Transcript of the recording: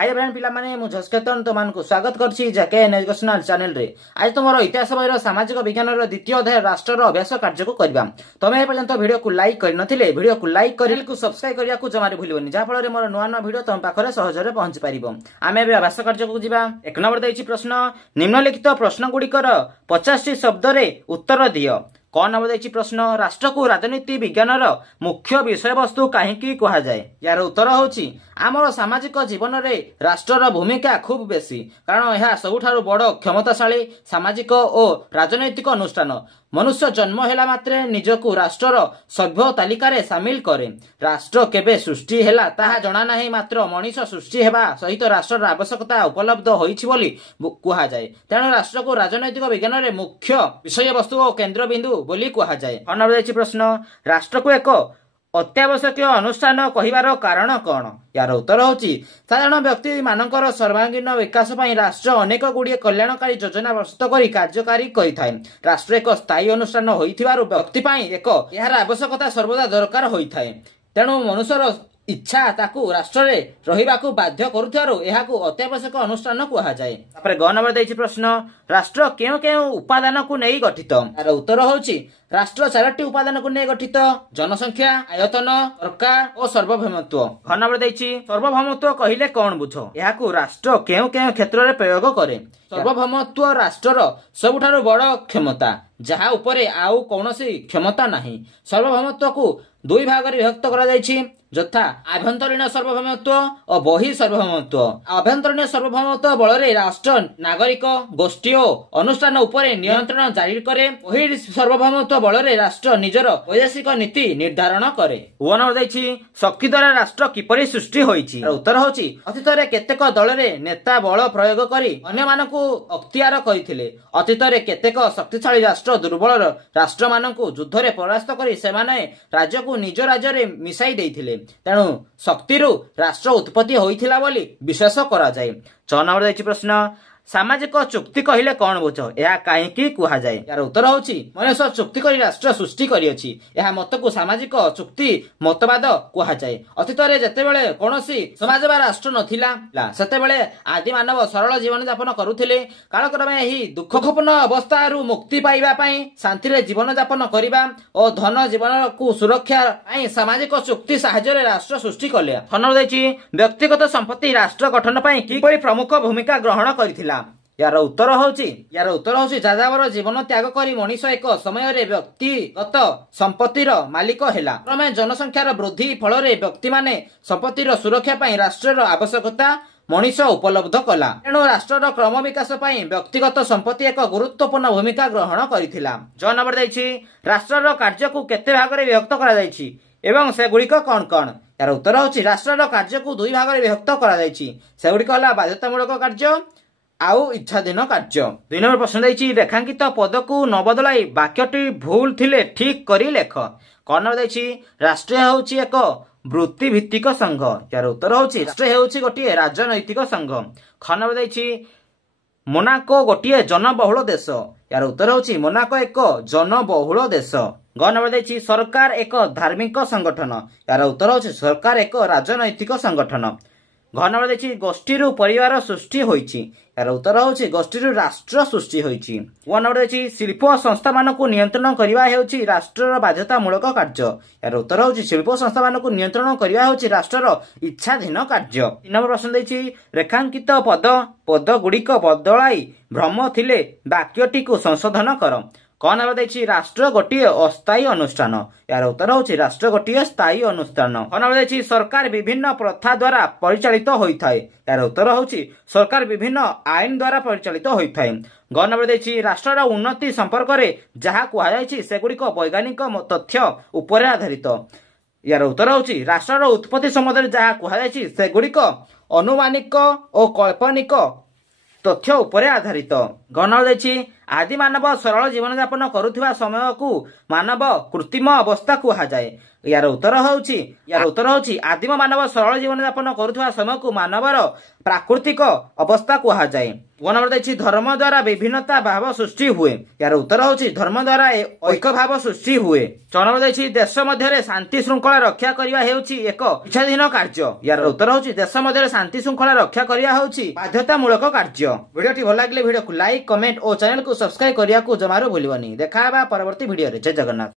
Hi friend पिला माने मु झस्केतन तुमको स्वागत करछि जेकेएन एजुकेशनल चैनल रे। आज तुमरो इतिहास बहिर सामाजिक विज्ञान रो द्वितीय अध्याय राष्ट्र अभ्यास कार्य को करबा। तमे ए पर्यंत वीडियो को लाइक कर नथिले वीडियो को लाइक करिल को सब्सक्राइब करिया को जमारे भूलिबनी जा फल रे मोर नुवा नुवा वीडियो तुम पाखरे सहज रे पहुंच परिबो। आमे बे अभ्यास कार्य को जिबा। एक नंबर दैछि प्रश्न निम्नलिखित प्रश्न गुडिकर 50 टी शब्द रे उत्तर दियो। कौन नंबर देखिए प्रश्न राष्ट्र को राजनीति विज्ञान मुख्य विषय वस्तु कहीं कह जाए। यार उत्तर होची आमर सामाजिक जीवन में राष्ट्र भूमिका खूब बेसी कारण यह सबुठारु बड़ क्षमताशाली सामाजिक और राजनैतिक अनुष्ठान। मनुष्य जन्म हेला मात्रे निजकु राष्ट्र सभ्य तालिकार सामिल करे। राष्ट्र केबे सृष्टि हेला ताहा जणा नाही मात्र मनीष सृष्टि हेबा सहित राष्ट्र आवश्यकता उपलब्ध होईछि बोली कुहा जाए। तेणु राष्ट्र को राजनैतिक विज्ञान में मुख्य विषय वस्तु और केंद्र बिंदु बोली कुहा जाए। प्रश्न राष्ट्र को एक अत्यावश्यक अनुष्ठान कहिबार कारण कौन। यार उत्तर होची साधारण व्यक्ति मानकर सर्वांगीन विकास पई राष्ट्र अनेक गुड़िए कल्याणकारी योजना प्रस्तुत करी कार्यकारी करिथाय। राष्ट्र एक स्थायी अनुष्ठान होइथिबारु व्यक्ति पई एक यार आवश्यकता सर्वदा दरकार होइथाय। तेणु मनुष्यर इच्छा ताकू राष्ट्र रे रहिबाकू बाध्य करुथिबारु एहाकू अत्यावश्यक अनुष्ठान कुहा जाए। तापर ग नंबर दैछि प्रश्न राष्ट्र केउ केउ उपादान को नै गठित। यार उत्तर होची राष्ट्र 4टी उपादान को नै गठित जनसंख्या आयतन सरकार और सार्वभौमत्व। ख नंबर दैछि सार्वभौमत्व कहिले कोन बुझो एहाकू राष्ट्र केउ केउ क्षेत्र रे प्रयोग करे। सार्वभौमत्व राष्ट्रर सबुठारु बड़ क्षमता जहा उपरे आउ कोनोसी क्षमता नाही। सार्वभौमत्व को दुई भाग रे विभक्त करा जायछि यथा आभ्यंतरीण सार्वभौमत्व और बहि सार्वभौमत्व। आभ्यंतरीण सार्वभौमत्व बल रे राष्ट्र नागरिक गोष्ठी और अनुष्ठान उपरे नियंत्रण जारी करे। बहि सार्वभौमत्व बल रे राष्ट्र निजर वैदेशिक नीति निर्धारण करे। वन दैछि शक्ति द्वारा राष्ट्र किपरि सृष्टि होईछि। उत्तर होछि अतीत रे केतेक दल रे नेता बल प्रयोग करी अन्य मानकु अख्तियार करिथिले। अतीत रे केतेक शक्तिशाली राष्ट्र दुर्बल राष्ट्र मानकु युद्ध रे परास्त करी सेमाने राज्य को निज राज्य रे मिसाई देइथिले। तेणु शक्तिरु राष्ट्र उत्पत्ति होइथिला बोली विश्वास करा जाए। 6 नंबर दैछि प्रश्न सामाजिक चुक्ति कहिले कोन बुझ एहा काहेकि कुहा जाए। यार उत्तर होछि मनुष्य चुक्ति करी राष्ट्र सृष्टि करियछि एहा मत को सामाजिक चुक्ति मतवाद कुहा जाए। अतीत रे जते बेले कोनोसी समाज बा राष्ट्र नथिला सेते बेले आदि मानव सरल जीवन यापन करुथिले। कालक्रमे एही दुखपूर्ण अवस्था रु मुक्ति पाइबा पई शांति रे जीवन यापन करिबा और धन जीवन को सुरक्षा पई सामाजिक चुक्ति सहायता रे राष्ट्र सृष्टि कले। फन दैछि व्यक्तिगत संपत्ति राष्ट्र गठन पई किपरि प्रमुख भूमिका ग्रहण करिथिला। यार उत्तर होछि जाजावर जीवन त्याग करी मनीष एक समय रे व्यक्तिगत संपत्तिर मालिक हेला। क्रमे जनसंख्यार वृद्धि फल रे व्यक्ति माने संपत्तिर सुरक्षा पई राष्ट्रर आवश्यकता मनीष उपलब्ध कला। तेणु राष्ट्रर क्रम विकास पई व्यक्तिगत संपत्ति एक गुरुत्वपूर्ण भूमिका ग्रहण करिथिला। 6 नंबर दैछि राष्ट्रर कार्य को केते भाग रे विभक्त करा जायछि एवं से गुडिक कोन कोन। यार उत्तर होछि राष्ट्रर कार्य को दुई भाग रे विभक्त करा जायछि से गुडिक हला बाध्यतामूलक कार्य आउ इच्छाधीन कार्य। 2 नंबर प्रश्न दैछि रेखांकित पद को न बदलाई वाक्यटी भूल थिले ठीक करी लेख। कौन नंबर दैछि राष्ट्र होछि एक वृत्ति भित्तिक संघ। यार उत्तर होछि राष्ट्र हेउछि गोटिए राजनैतिक संघ। ख नंबर दैछि मोनाको गोटिए जनबहुल देश। यार उत्तर होछि मोनाको एक जनबहुल देश। ग नंबर दैछि सरकार एक धार्मिक संगठन। यार उत्तर होछि सरकार एक राजनैतिक संगठन। घ नंबर दैछि गोष्ठीरु परिवार सृष्टि होईछि। यार उत्तर होछि गोष्ठीरु राष्ट्र सृष्टि होईछि। व नंबर दैछि शिल्प संस्था मानकु नियंत्रण करिवा हेउछि राष्ट्रर बाध्यतामूलक कार्य। यार उत्तर होछि शिल्प संस्था मानकु नियंत्रण करिवा हेउछि राष्ट्रर इच्छाधीन कार्य। 3 नंबर प्रश्न दैछि रेखांकित पद गुडिक बदलाई भ्रम थिले वाक्यटी को संशोधन कर। कौन नंबर दैछि राष्ट्र गोटिए अस्थायी अनुष्ठान। यार उत्तर होछि राष्ट्र गोटिए स्थायी अनुष्ठान। ख नंबर दैछि सरकार विभिन्न प्रथा द्वारा परिचालित होइथाय। यार उत्तर होछि सरकार विभिन्न आईन द्वारा परिचालित होइथाय। ग नंबर दैछि राष्ट्रर उन्नति संपर्क रे जहा कुहा जायछि सेगुडिक वैज्ञानिक तथ्य उपरे आधारित। यार उत्तर होछि राष्ट्रर उत्पत्ति संबंध रे जहा कुहा जायछि सेगुडिक अनुमानिक और काल्पनिक तथ्य उपरे आधारित। गण दैछि आदि मानव सरल जीवन यापन करुथिबा समय को मानव कृत्रिम अवस्था कुहा जाए। यार उत्तर होछि आदिम मानव सरल जीवन यापन करुथिबा समय को मानवर प्राकृतिक अवस्था कुहा जाए। वन नंबर देखिए धर्म द्वारा विभिन्नता भाव सृष्टि हुए। यार उत्तर होची धर्म द्वारा ऐक्य भाव सृष्टि हुए। 6 नंबर देखिए देश मध्य शांति श्रृंखला रक्षा करने एक इच्छाधीन कार्य। यार उत्तर होची देश मध्य शांति श्रृंखला रक्षा करने बाध्यतामूलक कार्य। वीडियो भल लगे वीडियो को लाइक कमेंट और चैनल को सब्सक्राइब करने को जमारू भूलनी। देखा परवर्ती वीडियो रे। जय जगन्नाथ।